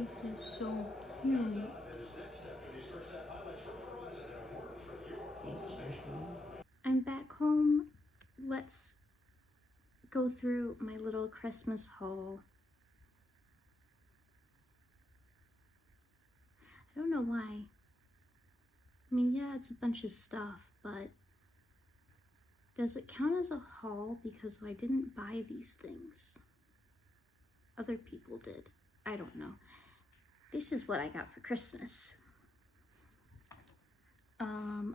face is so cute. I'm back home. Let's go through my little Christmas haul. I don't know why. I mean, yeah, it's a bunch of stuff, but does it count as a haul because I didn't buy these things? Other people did. I don't know. This is what I got for Christmas.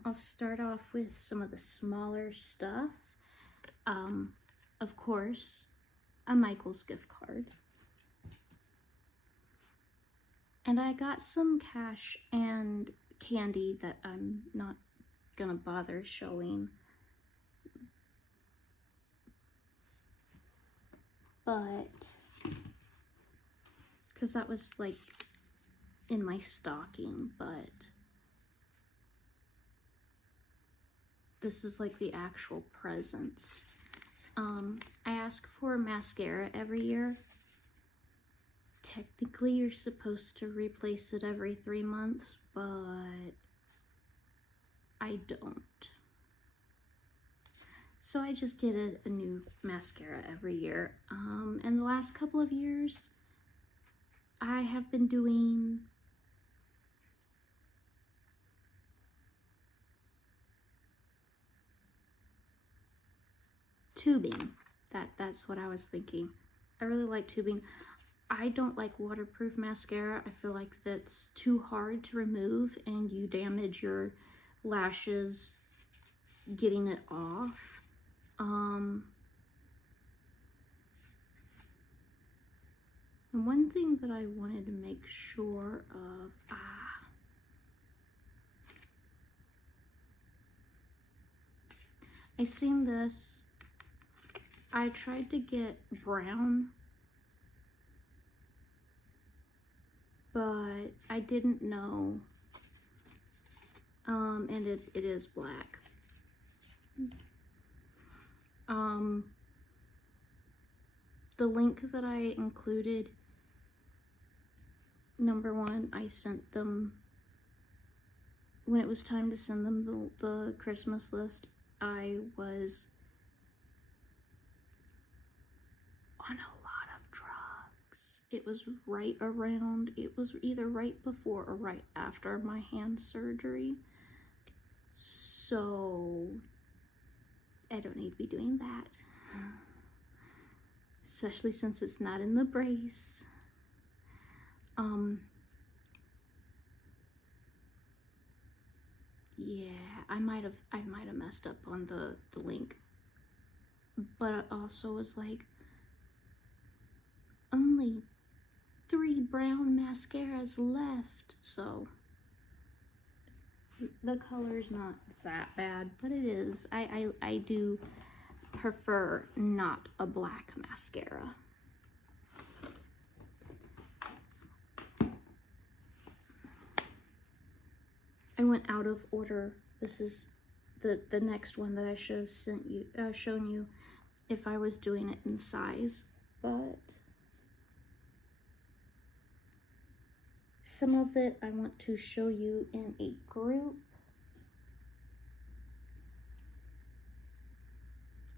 I'll start off with some of the smaller stuff. Of course, a Michaels gift card. And I got some cash and candy that I'm not gonna bother showing. But, because that was like in my stocking, but this is like the actual presents. I ask for mascara every year. Technically, you're supposed to replace it every 3 months, but I don't. So I just get a new mascara every year. And the last couple of years, I have been doing tubing. That's what I was thinking. I really like tubing. I don't like waterproof mascara. I feel like that's too hard to remove and you damage your lashes getting it off. And one thing that I wanted to make sure of, I seen this. I tried to get brown, but I didn't know. And it is black. The link that I included, number one, I sent them, when it was time to send them the Christmas list, I was on a lot of drugs. It was it was either right before or right after my hand surgery. So I don't need to be doing that. Especially since it's not in the brace. Yeah, I might have messed up on the link. But it also was like only 3 brown mascaras left, so the color's not that bad, but it is. I do prefer not a black mascara. I went out of order. This is the next one that I should have shown you if I was doing it in size, but some of it I want to show you in a group.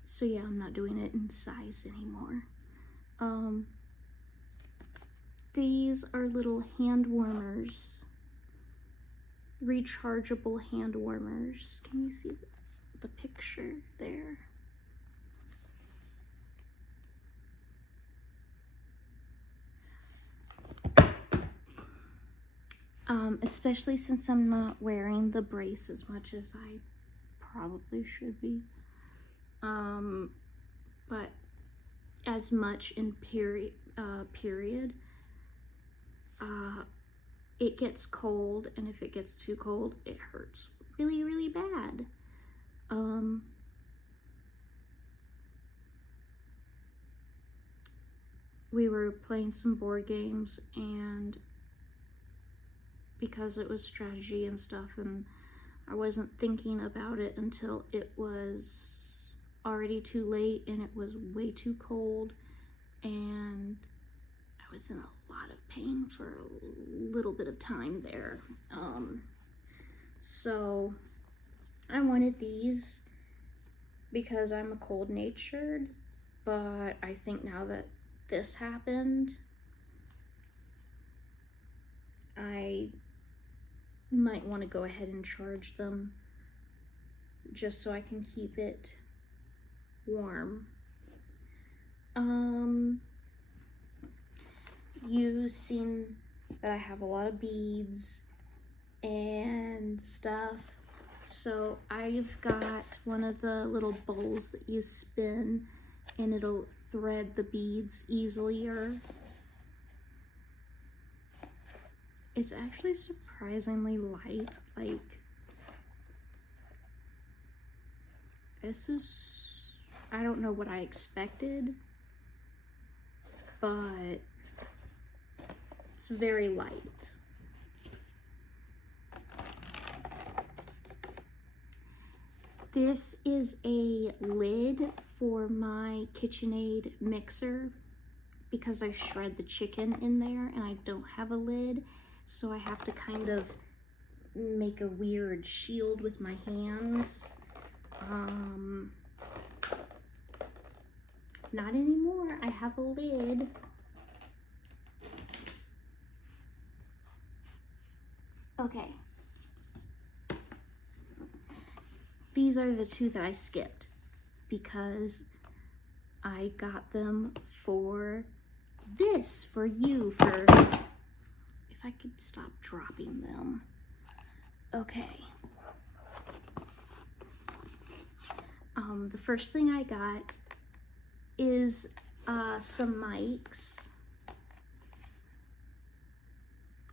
So yeah, I'm not doing it in size anymore. These are little hand warmers. Rechargeable hand warmers. Can you see the picture there? Especially since I'm not wearing the brace as much as I probably should be. But as much in period, it gets cold, and if it gets too cold, it hurts really, really bad. We were playing some board games, and because it was strategy and stuff, and I wasn't thinking about it until it was already too late and it was way too cold, and I I was in a lot of pain for a little bit of time there. So I wanted these because I'm a cold-natured, but I think now that this happened, I might want to go ahead and charge them just so I can keep it warm. You've seen that I have a lot of beads and stuff, so I've got one of the little bowls that you spin and it'll thread the beads easier. It's actually surprisingly light. Like, this is, I don't know what I expected, but it's very light. This is a lid for my KitchenAid mixer because I shred the chicken in there and I don't have a lid, so I have to kind of make a weird shield with my hands. Not anymore. I have a lid. Okay. These are the two that I skipped because I got them for this, for you, for, if I could stop dropping them. Okay. The first thing I got is some mics.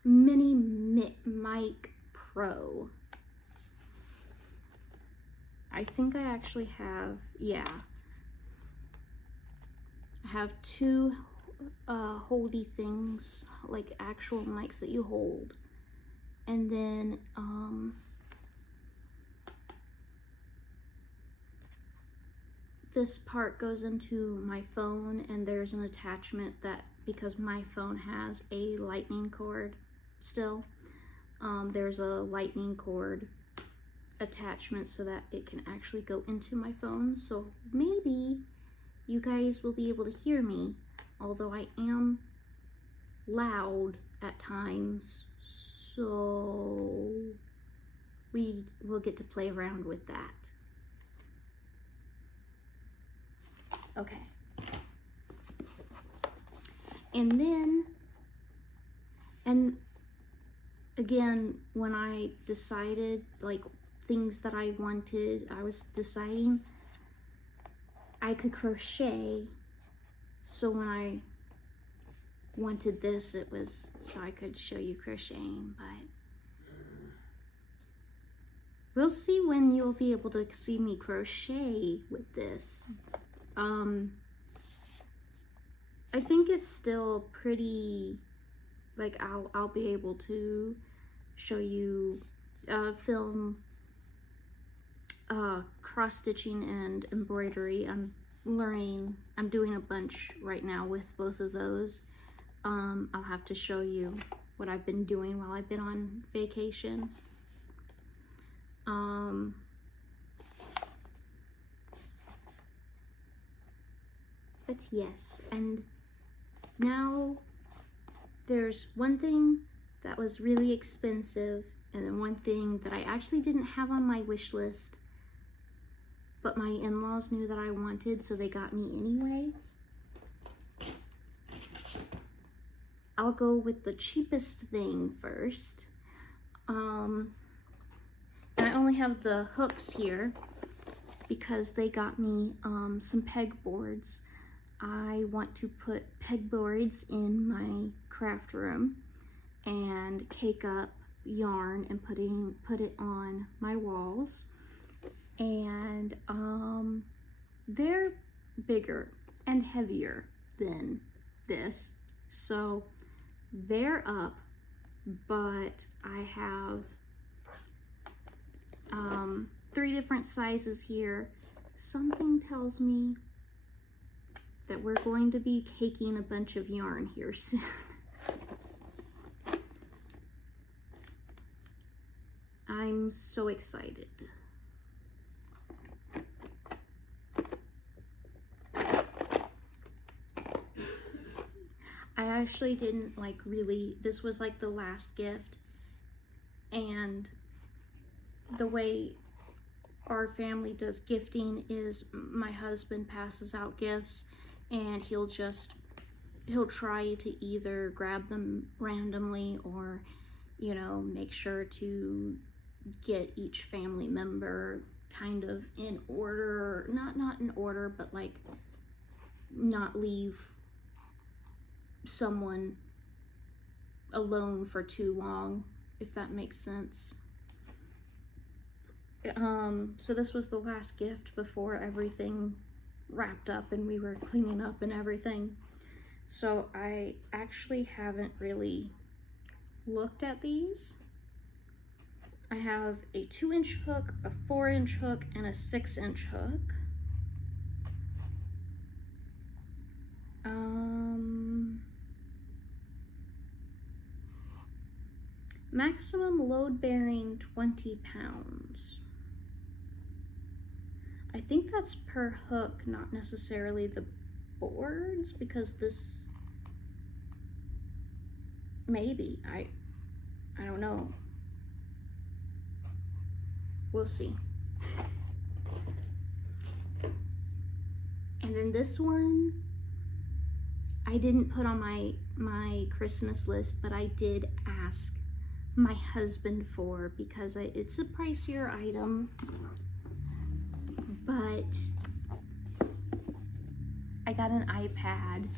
Mini Mic Pro. I think I actually have, yeah. I have two holdy things, like actual mics that you hold. And then, this part goes into my phone, and there's an attachment that, because my phone has a lightning cord still, there's a lightning cord attachment so that it can actually go into my phone. So maybe you guys will be able to hear me, although I am loud at times, so we will get to play around with that. Okay. And then, and again, when I decided, like, things that I wanted, I was deciding I could crochet, so when I wanted this, it was so I could show you crocheting, but we'll see when you'll be able to see me crochet with this. I think it's still pretty, like, I'll be able to show you film cross-stitching and embroidery. I'm doing a bunch right now with both of those. I'll have to show you what I've been doing while I've been on vacation. But yes, and now there's one thing that was really expensive, and then one thing that I actually didn't have on my wish list, but my in-laws knew that I wanted, so they got me anyway. I'll go with the cheapest thing first. And I only have the hooks here because they got me some pegboards. I want to put pegboards in my craft room and cake up yarn and put it on my walls. And they're bigger and heavier than this, so they're up, but I have 3 different sizes here. Something tells me that we're going to be caking a bunch of yarn here soon. I'm so excited. I actually didn't like really, this was like the last gift, and the way our family does gifting is my husband passes out gifts and he'll try to either grab them randomly or, you know, make sure to get each family member kind of in order, not in order, but like not leave someone alone for too long, if that makes sense. So this was the last gift before everything wrapped up and we were cleaning up and everything. So I actually haven't really looked at these. I have a 2-inch hook, a 4-inch hook, and a 6-inch hook. Maximum load bearing 20 pounds. I think that's per hook, not necessarily the boards, because this, maybe, I don't know. We'll see. And then this one, I didn't put on my Christmas list, but I did ask my husband for, because it's a pricier item, but I got an iPad.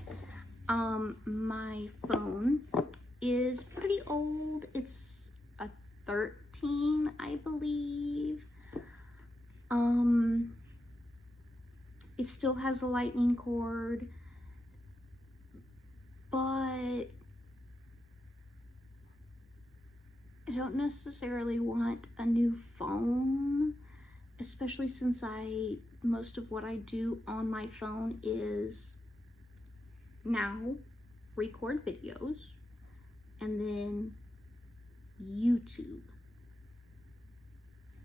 My phone is pretty old. It's a 13, I believe. It still has a lightning cord, but I don't necessarily want a new phone, especially since most of what I do on my phone is now record videos and then YouTube.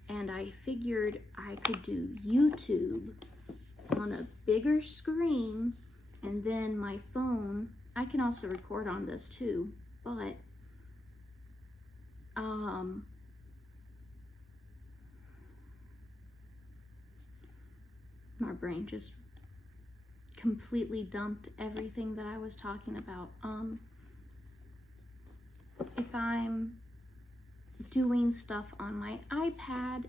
And I figured I could do YouTube on a bigger screen, and then my phone, I can also record on this too, but my brain just completely dumped everything that I was talking about. If I'm doing stuff on my iPad,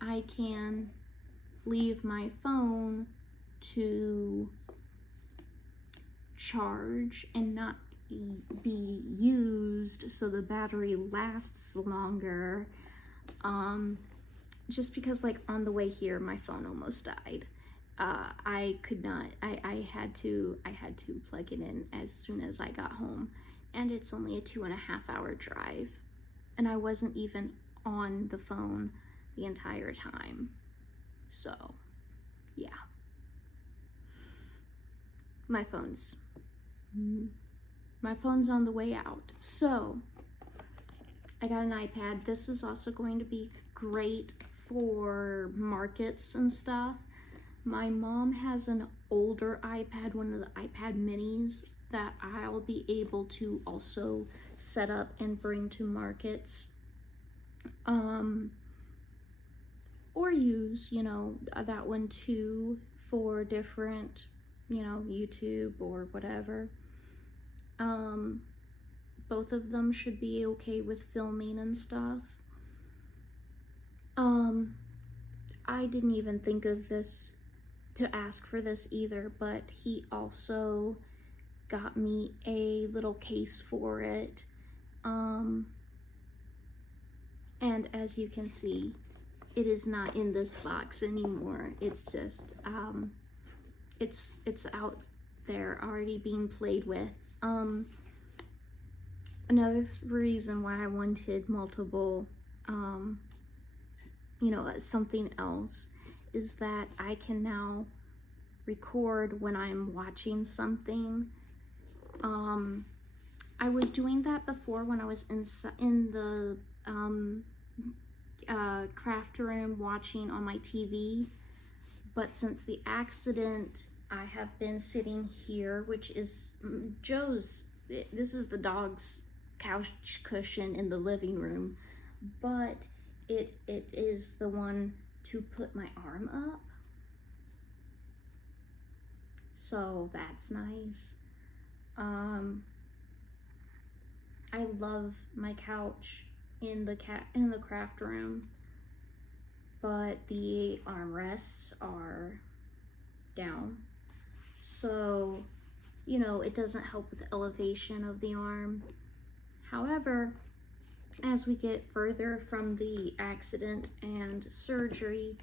I can leave my phone to charge and not be used so the battery lasts longer. Just because like on the way here my phone almost died. I could not, I had to plug it in as soon as I got home, and it's only a 2.5-hour drive, and I wasn't even on the phone the entire time. So yeah, my phone's on the way out. So I got an iPad. This is also going to be great for markets and stuff. My mom has an older iPad, one of the iPad minis, that I'll be able to also set up and bring to markets. Or use, you know, that one too for different, you know, YouTube or whatever. Both of them should be okay with filming and stuff. I didn't even think of this to ask for this either, but he also got me a little case for it. And as you can see, it is not in this box anymore. It's just, it's out there already being played with. Another reason why I wanted multiple, you know, something else, is that I can now record when I'm watching something. I was doing that before when I was in the craft room watching on my TV, but since the accident, I have been sitting here, which is Joe's. This is the dog's couch cushion in the living room, but it is the one to put my arm up. So that's nice. I love my couch in the craft room, but the armrests are down. So, you know, it doesn't help with the elevation of the arm. However, as we get further from the accident and surgery,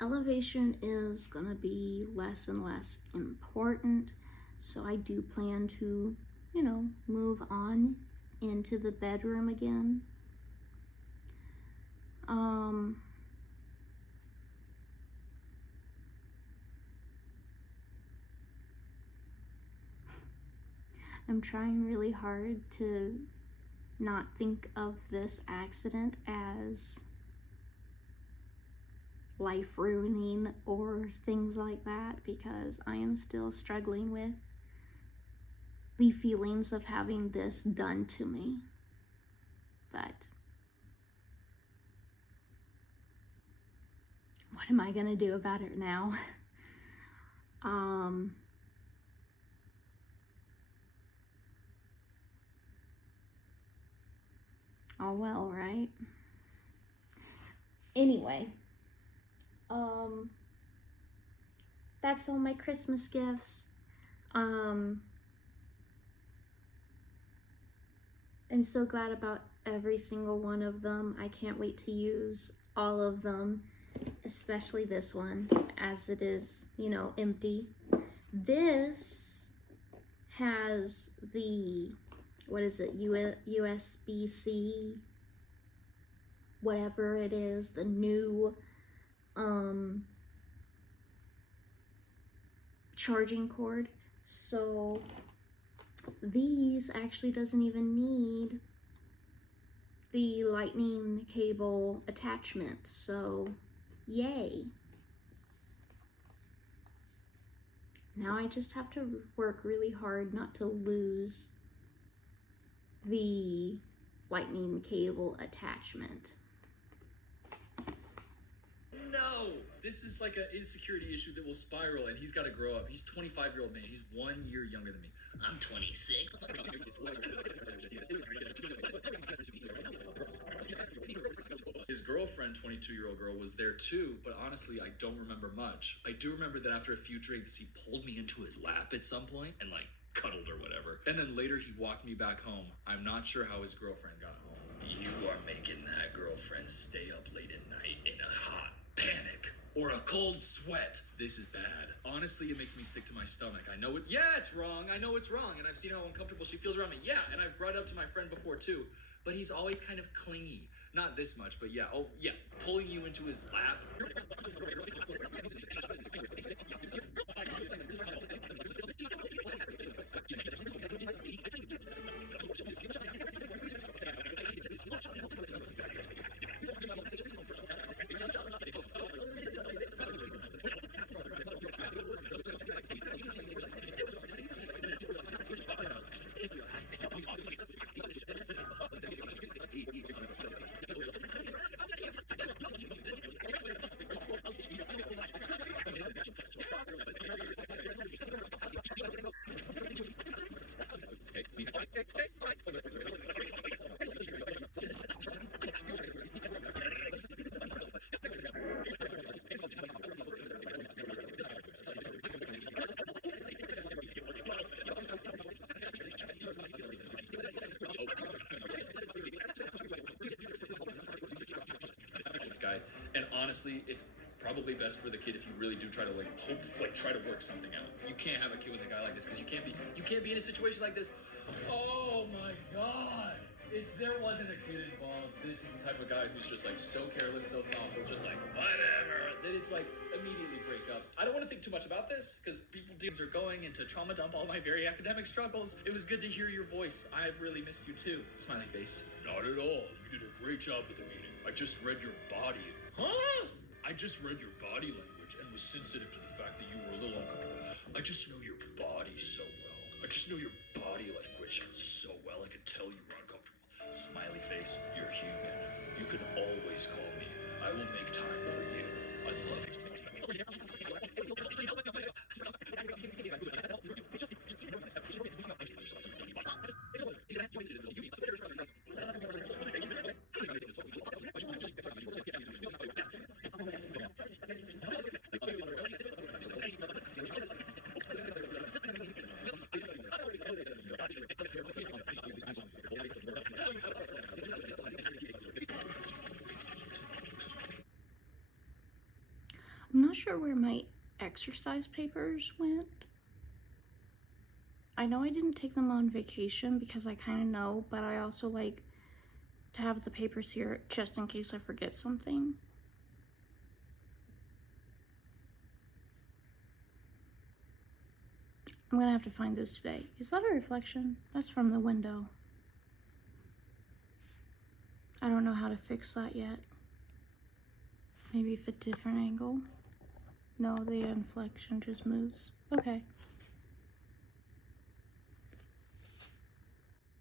elevation is gonna be less and less important. So I do plan to, you know, move on into the bedroom again. I'm trying really hard to not think of this accident as life ruining or things like that, because I am still struggling with the feelings of having this done to me. But what am I gonna do about it now? Oh well, right? Anyway, that's all my Christmas gifts. I'm so glad about every single one of them. I can't wait to use all of them, especially this one, as it is, you know, empty. This has the, what is it, USB-C, whatever it is, the new charging cord. So these actually doesn't even need the lightning cable attachment, so yay. Now I just have to work really hard not to lose the lightning cable attachment. No! This is like an insecurity issue that will spiral, and he's got to grow up. He's a 25-year-old man. He's 1 year younger than me. I'm 26. His girlfriend, 22-year-old girl, was there too, but honestly, I don't remember much. I do remember that after a few drinks, he pulled me into his lap at some point and, like, cuddled or whatever. And then later, he walked me back home. I'm not sure how his girlfriend got home. You are making that girlfriend stay up late at night in a hot panic or a cold sweat. This is bad. Honestly, it makes me sick to my stomach. I know it. Yeah, it's wrong. I know it's wrong. And I've seen how uncomfortable she feels around me. Yeah, and I've brought it up to my friend before too. But he's always kind of clingy. Not this much, but yeah. Oh, yeah. Pulling you into his lap. Guy, and honestly, it's probably best for the kid if you really do try to try to work something out. You can't have a kid with a guy like this because you can't be in a situation like this. Oh my God! If there wasn't a kid involved, this is the type of guy who's just like so careless, so thoughtful, just like whatever. Then it's like immediately break up. I don't want to think too much about this because people are going into trauma dump all my very academic struggles. It was good to hear your voice. I've really missed you too. Smiley face. Not at all. You did a great job at the meeting. I just read your body. Huh? I just read your body language and was sensitive to the fact that you were a little uncomfortable. I just know your body so well. I just know your body language so well. I can tell you were uncomfortable. Smiley face. You're human. You can always call me. I will make time for you. I love you. I'm not sure where my exercise papers went. I know I didn't take them on vacation because I kind of know, but I also like to have the papers here just in case I forget something. I'm gonna have to find those today. Is that a reflection? That's from the window. I don't know how to fix that yet. Maybe if a different angle. No, the inflection just moves. Okay.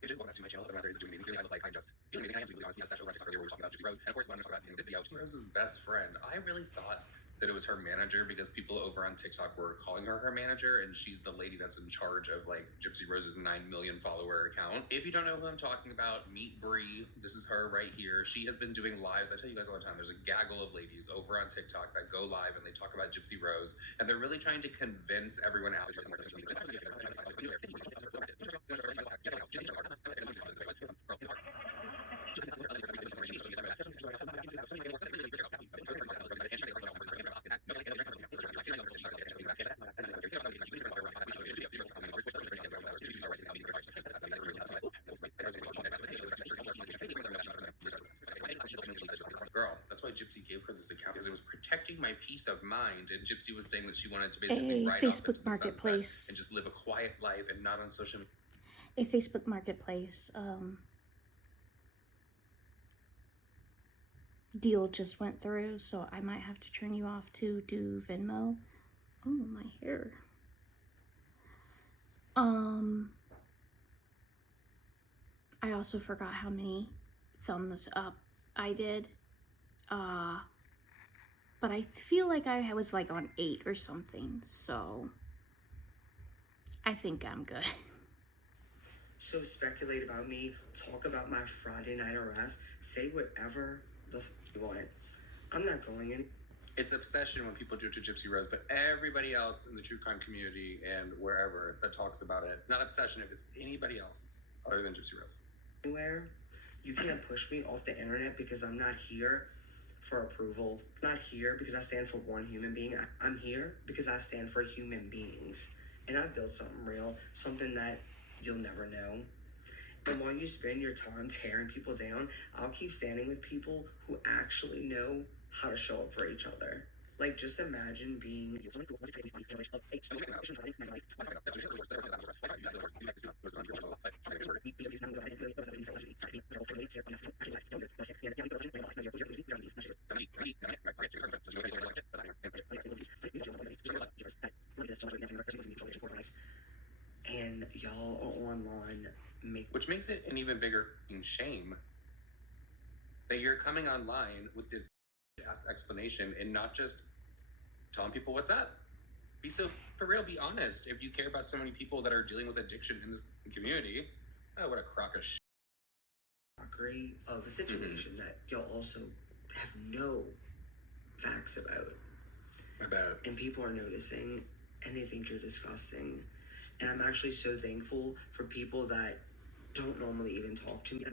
Welcome back to my channel. Everyone out there is doing amazing. Clearly, I look like I'm just feeling amazing. I am, to be honest. We had a session over on TikTok earlier where we were talking about Gypsy Rose. And of course, we want to talk about this video. Gypsy Rose's best friend. I really thought that it was her manager because people over on TikTok were calling her manager, and she's the lady that's in charge of like Gypsy Rose's 9 million follower account. If you don't know who I'm talking about, meet Bree. This is her right here. She has been doing lives. I tell you guys all the time, there's a gaggle of ladies over on TikTok that go live and they talk about Gypsy Rose, and they're really trying to convince everyone out. Girl, that's why Gypsy gave her this account, because it was protecting my peace of mind. And Gypsy was saying that she wanted to basically ride off into Facebook the sunset Marketplace. and just live a quiet life and not on social media. A Facebook Marketplace deal just went through, so I might have to turn you off to do Venmo. Oh, my hair. I also forgot how many thumbs up I did. But I feel like I was like on 8 or something, so I think I'm good. So speculate about me, talk about my Friday night arrest, say whatever the you want. I'm not going in. It's obsession when people do it to Gypsy Rose, but everybody else in the true crime community and wherever that talks about it, it's not obsession if it's anybody else other than Gypsy Rose. Anywhere. You can't push me off the internet because I'm not here for approval. I'm not here because I stand for one human being. I'm here because I stand for human beings. And I've built something real, something that you'll never know. And while you spend your time tearing people down, I'll keep standing with people who actually know how to show up for each other. Like, just imagine being and y'all are online which makes it an even bigger shame that you're coming online with this ass explanation and not just telling people what's up. Be so for real, be honest. If you care about so many people that are dealing with addiction in this community, what a crock of shit. Of a situation that y'all also have no facts about. I bet. And people are noticing and they think you're disgusting. And I'm actually so thankful for people that don't normally even talk to me.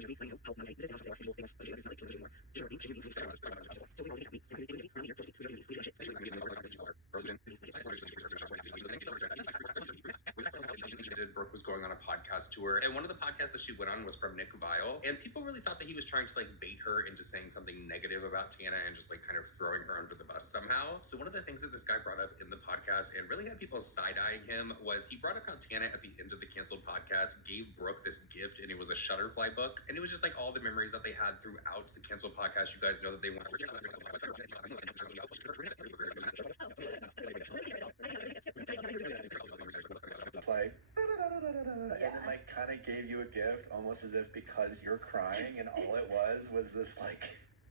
Brooke was going on a podcast tour, and one of the podcasts that she went on was from Nick Viall, and people really thought that he was trying to like bait her into saying something negative about Tana and just like kind of throwing her under the bus somehow. now. So one of the things that this guy brought up in the podcast and really had people side-eyeing him was he brought up how Tana at the end of the canceled podcast gave Brooke this gift, and it was a Shutterfly book. And it was just like all the memories that they had throughout the canceled podcast. You guys know that they want like and then like kind of gave you a gift almost as if because you're crying and all it was this like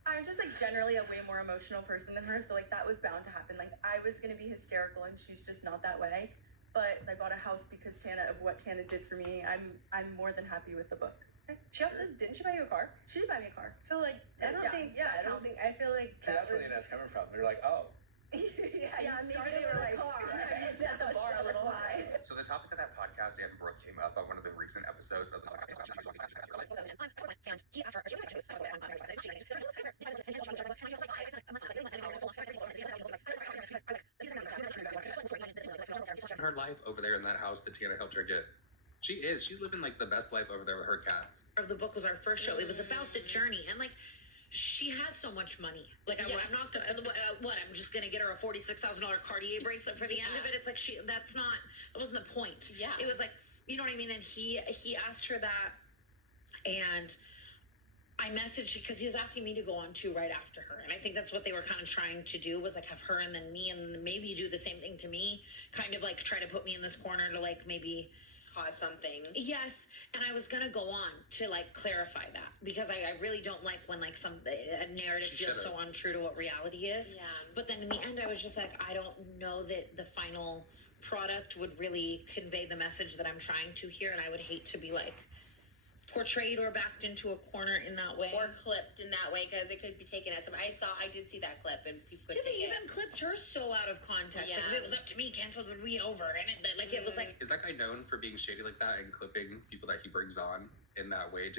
I'm just like generally a way more emotional person than her, so like that was bound to happen. Like I was gonna be hysterical and she's just not that way. But I bought a house because of what Tana did for me. I'm more than happy with the book. She also didn't she buy you a car? She did buy me a car. So like I don't think I feel like that's where the internet's coming from. They're like, oh. yeah, maybe they were like, you set the bar a little high. So the topic of that podcast and Brooke came up on one of the recent episodes of the podcast. Her life over there in that house that Tana helped her get. She's living like the best life over there with her cats. The book was our first show. It was about the journey, and like she has so much money. Like I'm not gonna I'm just gonna get her a $46,000 Cartier bracelet for the end of it. It's like that wasn't the point. Yeah, it was like, you know what I mean. And he asked her that, and I messaged because he was asking me to go on too right after her, and I think that's what they were kind of trying to do was like have her and then me, and then maybe do the same thing to me, kind of like try to put me in this corner to like maybe cause something. Yes, and I was gonna go on to like clarify that because I really don't like when like a narrative feels so untrue to what reality is. Yeah. But then in the end, I was just like, I don't know that the final product would really convey the message that I'm trying to hear, and I would hate to be like portrayed or backed into a corner in that way, or clipped in that way, because it could be taken as some. I did see that clip, and people could they even clipped her so out of context. Yeah. Like, if it was up to me, canceled would be over, and it was like. Is that guy known for being shady like that and clipping people that he brings on in that way?